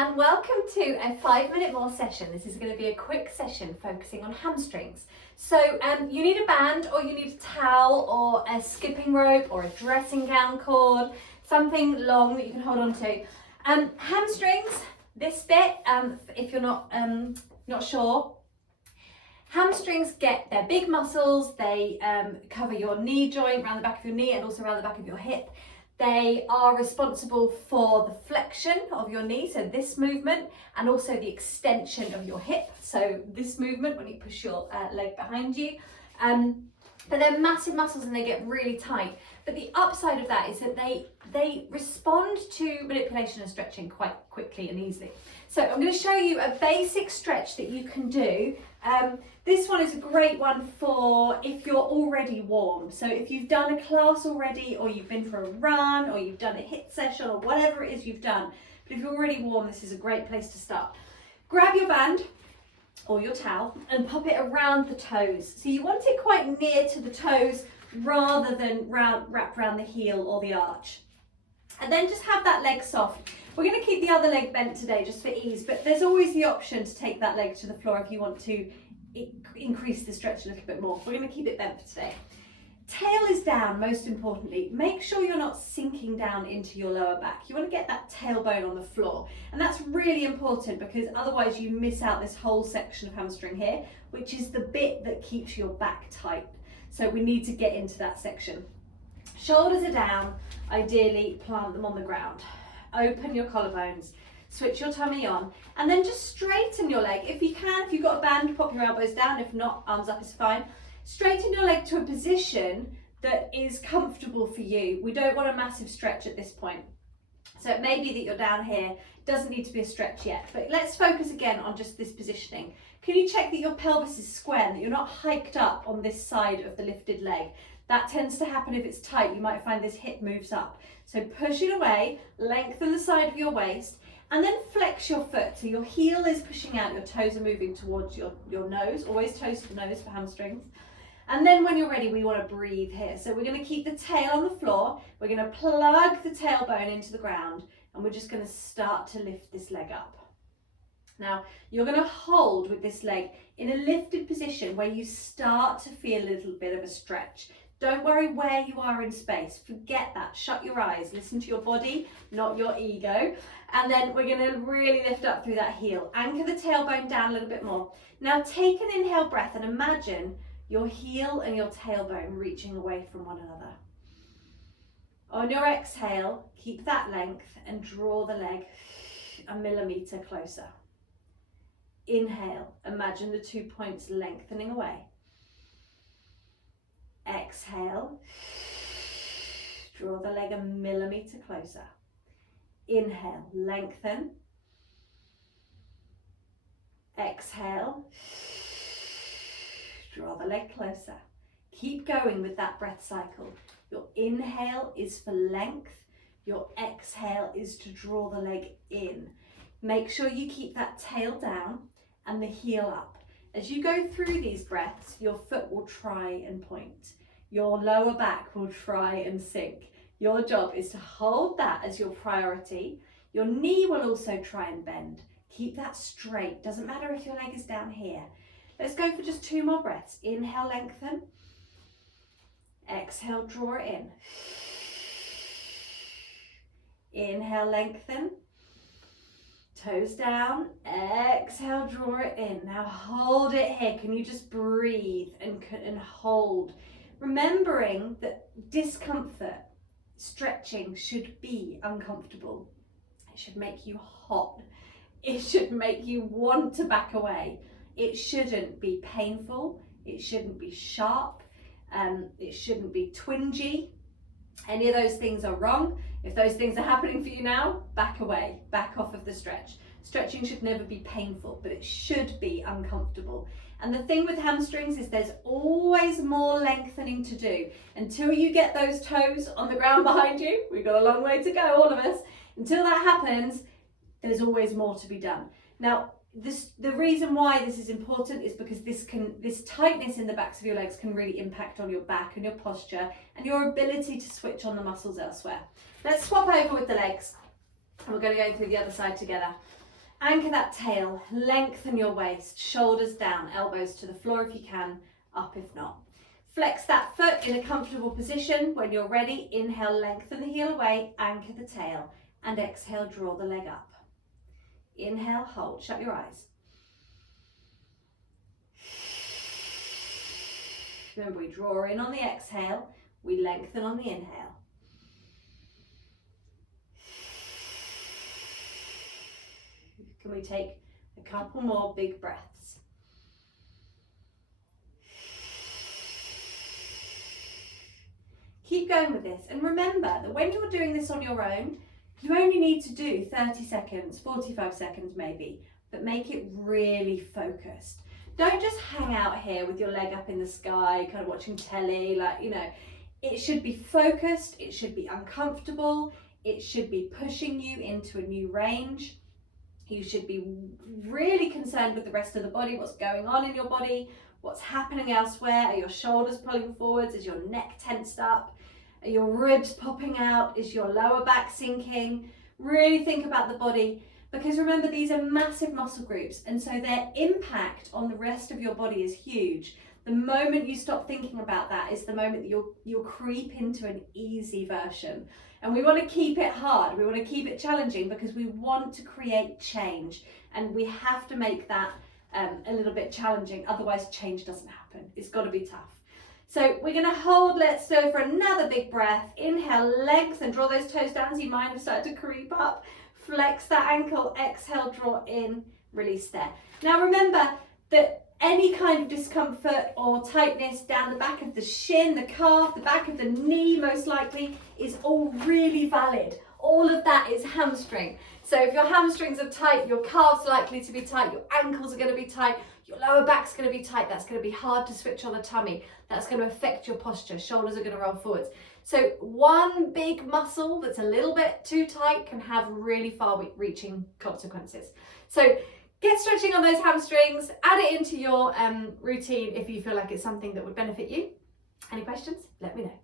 and welcome to a 5-minute more session. This is going to be a quick session focusing on hamstrings. So you need a band, or you need a towel or a skipping rope or a dressing gown cord, something long that you can hold on to. Hamstrings, this bit, if you're not sure, hamstrings they're big muscles. They cover your knee joint, around the back of your knee and also around the back of your hip. They are responsible for the flexion of your knee, so this movement, and also the extension of your hip, so this movement when you push your leg behind you. But they're massive muscles and they get really tight. But the upside of that is that they respond to manipulation and stretching quite quickly and easily. So I'm going to show you a basic stretch that you can do. This one is a great one for if you're already warm. So if you've done a class already, or you've been for a run, or you've done a HIIT session, or whatever it is you've done, but if you're already warm, this is a great place to start. Grab your band or your towel and pop it around the toes. So you want it quite near to the toes rather than wrapped around the heel or the arch. And then just have that leg soft. We're going to keep the other leg bent today just for ease, but there's always the option to take that leg to the floor if you want to increase the stretch a little bit more. We're going to keep it bent for today. Tail is down, most importantly. Make sure you're not sinking down into your lower back. You want to get that tailbone on the floor. And that's really important because otherwise you miss out this whole section of hamstring here, which is the bit that keeps your back tight. So we need to get into that section. Shoulders are down, ideally plant them on the ground. Open your collarbones, switch your tummy on, and then just straighten your leg. If you can, if you've got a band, pop your elbows down. If not, arms up is fine. Straighten your leg to a position that is comfortable for you. We don't want a massive stretch at this point. So it may be that you're down here, doesn't need to be a stretch yet, but let's focus again on just this positioning. Can you check that your pelvis is square and that you're not hiked up on this side of the lifted leg? That tends to happen if it's tight. You might find this hip moves up. So push it away, lengthen the side of your waist, and then flex your foot. So your heel is pushing out, your toes are moving towards your nose, always toes to the nose for hamstrings. And then when you're ready, we want to breathe here. So we're going to keep the tail on the floor. We're going to plug the tailbone into the ground, and we're just going to start to lift this leg up. Now, you're going to hold with this leg in a lifted position where you start to feel a little bit of a stretch. Don't worry where you are in space. Forget that. Shut your eyes. Listen to your body, not your ego. And then we're going to really lift up through that heel. Anchor the tailbone down a little bit more. Now take an inhale breath and imagine your heel and your tailbone reaching away from one another. On your exhale, keep that length and draw the leg a millimetre closer. Inhale, imagine the 2 points lengthening away. Exhale, draw the leg a millimetre closer. Inhale, lengthen. Exhale, draw the leg closer. Keep going with that breath cycle. Your inhale is for length, your exhale is to draw the leg in. Make sure you keep that tail down and the heel up. As you go through these breaths, your foot will try and point. Your lower back will try and sink. Your job is to hold that as your priority. Your knee will also try and bend. Keep that straight. Doesn't matter if your leg is down here. Let's go for just 2 more breaths. Inhale, lengthen. Exhale, draw it in. Inhale, lengthen. Toes down. Exhale, draw it in. Now hold it here. Can you just breathe and hold? Remembering that discomfort, stretching should be uncomfortable. It should make you hot. It should make you want to back away. It shouldn't be painful. It shouldn't be sharp. It shouldn't be twingy. Any of those things are wrong. If those things are happening for you now, back away, back off of the stretch. Stretching should never be painful, but it should be uncomfortable. And the thing with hamstrings is there's always more lengthening to do. Until you get those toes on the ground behind you, we've got a long way to go, all of us. Until that happens, there's always more to be done. Now, the reason why this is important is because this tightness in the backs of your legs can really impact on your back and your posture and your ability to switch on the muscles elsewhere. Let's swap over with the legs, and we're going to go through the other side together. Anchor that tail, lengthen your waist, shoulders down, elbows to the floor if you can, up if not. Flex that foot in a comfortable position. When you're ready, inhale, lengthen the heel away, anchor the tail, and exhale, draw the leg up. Inhale, hold, shut your eyes. Remember, we draw in on the exhale, we lengthen on the inhale. Can we take a couple more big breaths? Keep going with this, and remember that when you're doing this on your own, you only need to do 30 seconds, 45 seconds maybe, but make it really focused. Don't just hang out here with your leg up in the sky, kind of watching telly, like, you know, it should be focused, it should be uncomfortable, it should be pushing you into a new range. You should be really concerned with the rest of the body, what's going on in your body, what's happening elsewhere. Are your shoulders pulling forwards? Is your neck tensed up? Are your ribs popping out? Is your lower back sinking? Really think about the body, because remember, these are massive muscle groups, and so their impact on the rest of your body is huge. The moment you stop thinking about that is the moment that you'll creep into an easy version. And we want to keep it hard, we want to keep it challenging, because we want to create change, and we have to make that a little bit challenging, otherwise change doesn't happen. It's got to be tough. So we're going to hold, let's go for another big breath. Inhale, lengthen, draw those toes down so your mind has started to creep up. Flex that ankle, exhale, draw in, release there. Now remember that any kind of discomfort or tightness down the back of the shin, the calf, the back of the knee most likely, is all really valid. All of that is hamstring. So if your hamstrings are tight, your calves are likely to be tight, your ankles are going to be tight, your lower back's going to be tight, that's going to be hard to switch on the tummy, that's going to affect your posture, shoulders are going to roll forwards. So one big muscle that's a little bit too tight can have really far-reaching consequences. So get stretching on those hamstrings, add it into your routine if you feel like it's something that would benefit you. Any questions? Let me know.